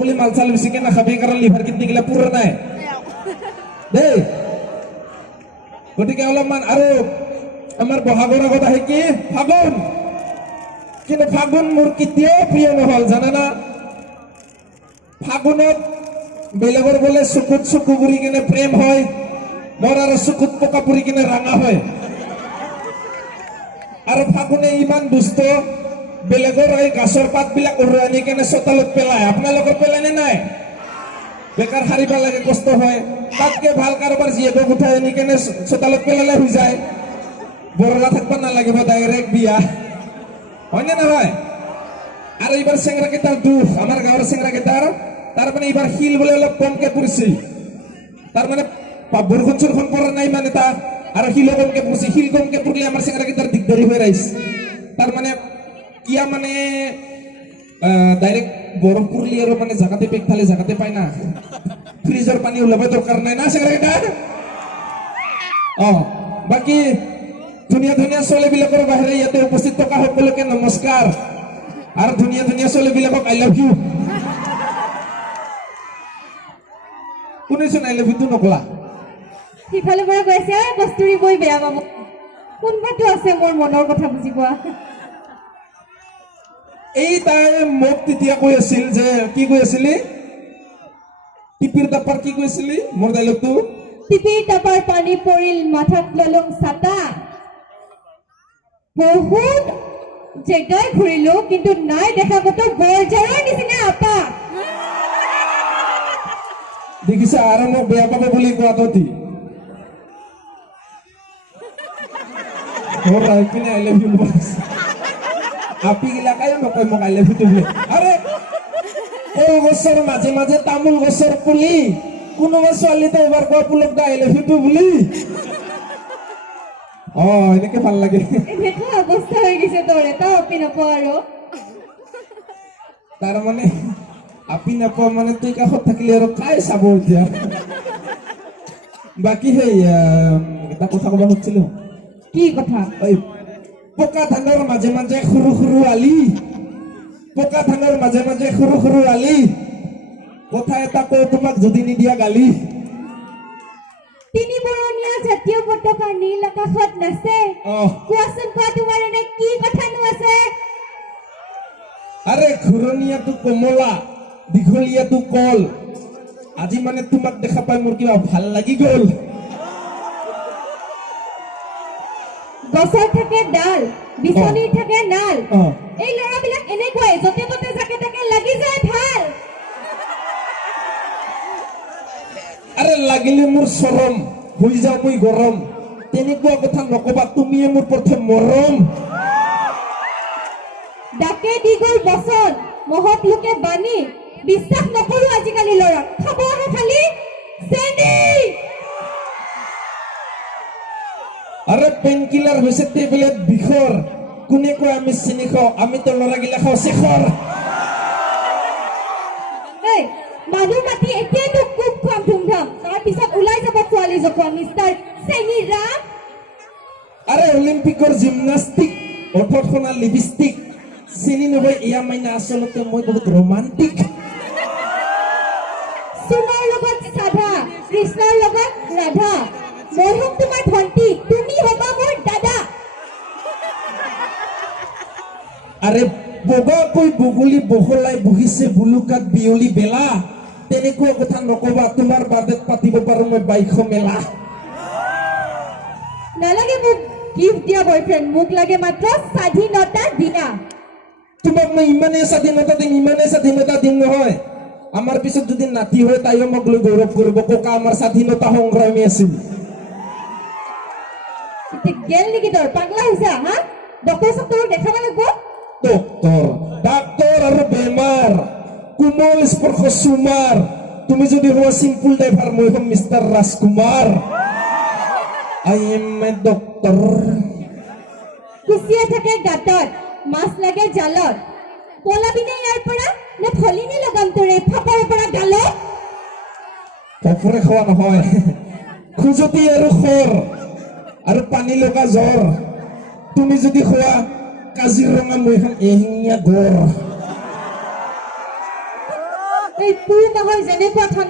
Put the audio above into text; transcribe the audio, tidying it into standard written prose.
বুলি মাল চাল বেছিকে নাখাবি কাৰণ লিভাৰ কিডনি গিলা পুৰা নাই দেই গতিকে অলপমান আৰু আমাৰ বহাগৰ আগত আহে কি ফাগুন কিন্তু ফাগুন মোৰ কেতিয়াও প্ৰিয় নহল জানে না ফাগুনত বেলেগৰ বোলে চকুত চকু পুৰি কিনে প্ৰেম হয় মোৰ আৰু চকুত পকা পুৰি কিনে ৰাঙা হয় আৰু ফাগুনে ইমান দুষ্ট বেলেগৰ এই গাছৰ পাতবিলাক উৰাই আনি কেনে চোতালত পেলায় আপোনালোকৰ পেলাই নে নাই বেকাৰ সাৰিব লাগে কষ্ট হয় তাতকে ভাল কাৰোবাৰ জীয়েকক উঠাই আনি কেনে চোতালত পেলালে হৈ যায় বৰলা থাকিব নালাগিব ডাইৰেক্ট বিয়া হয়নে নহয় আৰু এইবাৰ চেংৰাকেইটাৰ দুখ আমাৰ গাঁৱৰ চেংৰাকেইটাৰ তাৰমানে এইবাৰ শিল বোলে অলপ কমকে পৰিছে তাৰমানে বৰষুণ চৰষুণ পৰা নাই মানে তাত আৰু শিলো কমকে পৰিছে শিল কমকে পৰিলে আমাৰ চেংৰাকেইটাৰ দিগদাৰী হৈ আহিছে তাৰমানে কিয়া মানে ডাইৰেক্ট বৰফ পৰিলে আৰু মানে জাগাতে পেক ফালে জাগাতে পায় না ফ্ৰিজৰ পানী ওলাব দৰকাৰ নাই না চেংৰাকেইটাৰ বাকী ধুনীয়া ধুনীয়া ছোৱালীবিলাকৰ বাহিৰে ইয়াতে উপস্থিত থকা সকলোকে নমস্কাৰ আৰু ধুনীয়া ধুনীয়া ছোৱালীবিলাকক I love you কোনেচোন I love ইউটো নকলা সিফালৰ পৰা কৈছে কস্তুৰী বৈ বেয়া পাব কোনবাটো আছে মোৰ মনৰ কথা বুজি পোৱা এই তাই মোক তেতিয়া কৈ আছিল যে কি কৈ আছিলি টিপিৰ টাপাৰ কি কৈ আছিলি মোৰ ডাইলগটো টিপিৰ টাপাৰ পানী পৰিল মাথাত ললং ছাতা বহুত জেগাই ঘূৰিলো কিন্তু নাই দেখা কত বৰজাৰৰ নিচিনা আপা দেখিছা আৰু মোক বেয়া পাব বুলি কোৱাটো দি মোৰ আইপিনে আই লাভ ইউ আপি গিলা কায়ো নকয় মোক আই লাভ ইউ বুলি আৰে এই গছৰ মাজে মাজে তামোল গছৰ পুলি কোনোবা ছোৱালীতে এবাৰ কোৱা পুলক আই লাভ ইউ বুলি এনেকে ভাল লাগে এনেকা অৱস্থা হৈ গৈছে তোৰ এটা আপি নাপাওঁ আৰু তাৰমানে আপি নাপাওঁ মানে তুই কাষত থাকিলে আৰু কাই চাব এতিয়া বাকী সেই এটা কথা ক'ব খুজিছিলো কি কথা পকা ধানৰ মাজে মাজে সৰু সৰু আলি পকা ধানৰ মাজে মাজে সৰু সৰু আলি কথা এটা কওঁ তোমাক যদি নিদিয়া গালি তিনি বৰণীয়া জাতীয় পতাকা নীল আকাশত নাচে কোৱাচোন কোৱা তোমাৰ এনে কি কথানো আছে আৰে ঘূৰণীয়াটো কমলা দীঘলীয়াটো কল আজি মানে তোমাক দেখা পাই মোৰ কিবা ভাল লাগি গ'ল গছৰ থাকে ডাল বিচনীৰ থাকে নাল এই ল'ৰাবিলাক এনেকুৱাই য'তে ত'তে যাকে তাকে লাগি যায় ভাল আৰে লাগিলে মোৰ চৰম হৈ যাও মই গৰম তেনেকুৱা কথা নকবা তুমিয়ে মোৰ প্ৰথম মৰম ডাকে দি গ'ল বচন মহৎ লোকে বাণী বিশ্বাস নকৰো আজিকালি ল'ৰা খাব আহে খালি চেনি আৰে পেইনকিলাৰ হৈছে টেবলেট বিষৰ কোনে কয় আমি চেনি খাওঁ আমিতো ল'ৰাগিলা খাওঁ শিখৰ এই মানুহ মাতি এতিয়াতো খুব খুৱাম ধুমধাম তাৰপিছত ওলাই যাব ছোৱালী জখোৱা মিষ্টাৰ চেনি ৰাম আৰে অলিম্পিকৰ জিমনাষ্টিক ওঠত খনা লিপষ্টিক চেনি নবই এয়া মাইনা আচলতে মই বহুত ৰোমান্টিক সোণৰ লগত সাধা কৃষ্ণৰ লগত ৰাধা মই হম তোমাৰ ভণ্টি তুমি হবা মোৰ দাদা আৰে বগাকৈ বগলী বহলাই বহিছে বুলুকাত বিয়লি বেলা তেনেকুৱা কথা নকবা তোমাৰ বাৰ্ডেত পাতিব পাৰো মই বাইশ মেলা নালাগে মোক গিফ্ট দিয়া বয়ফ্ৰেণ্ড মোক লাগে মাত্ৰ স্বাধীনতা দিয়া তোমাক মই ইমানেই স্বাধীনতা দিম নহয় আমাৰ পিছত যদি নাতি হয় তাইও মোক লৈ গৌৰৱ কৰিব ককা আমাৰ স্বাধীনতা সংগ্ৰামী আছিল গেল নেকি তোৰ পাগলা হৈছা হা ডক্টৰ চক্টৰক দেখাব লাগিব ডাক্তৰ আৰু বেমাৰ কোমল স্পৰ্শ সুমাৰ তুমি যদি হোৱা চিম্পুল ড্ৰাইভাৰ মই হ'ম mister Rajkumar I M A doctor কুচিয়া থাকে গাঁতত মাছ লাগে জালত পলাবিনে ইয়াৰ পৰা নে ফলিনে লগাম তোৰে ফাপৰ পৰা গালত ফপৰে খোৱা নহয় খুজতি আৰু খৰ আৰু পানী লগা জ্বৰ তুমি যদি খোৱা কাজিৰঙা মই এখন এশিঙীয়া গড় এই এই পুহ মাহৰ যেনেকুৱা ঠাণ্ডা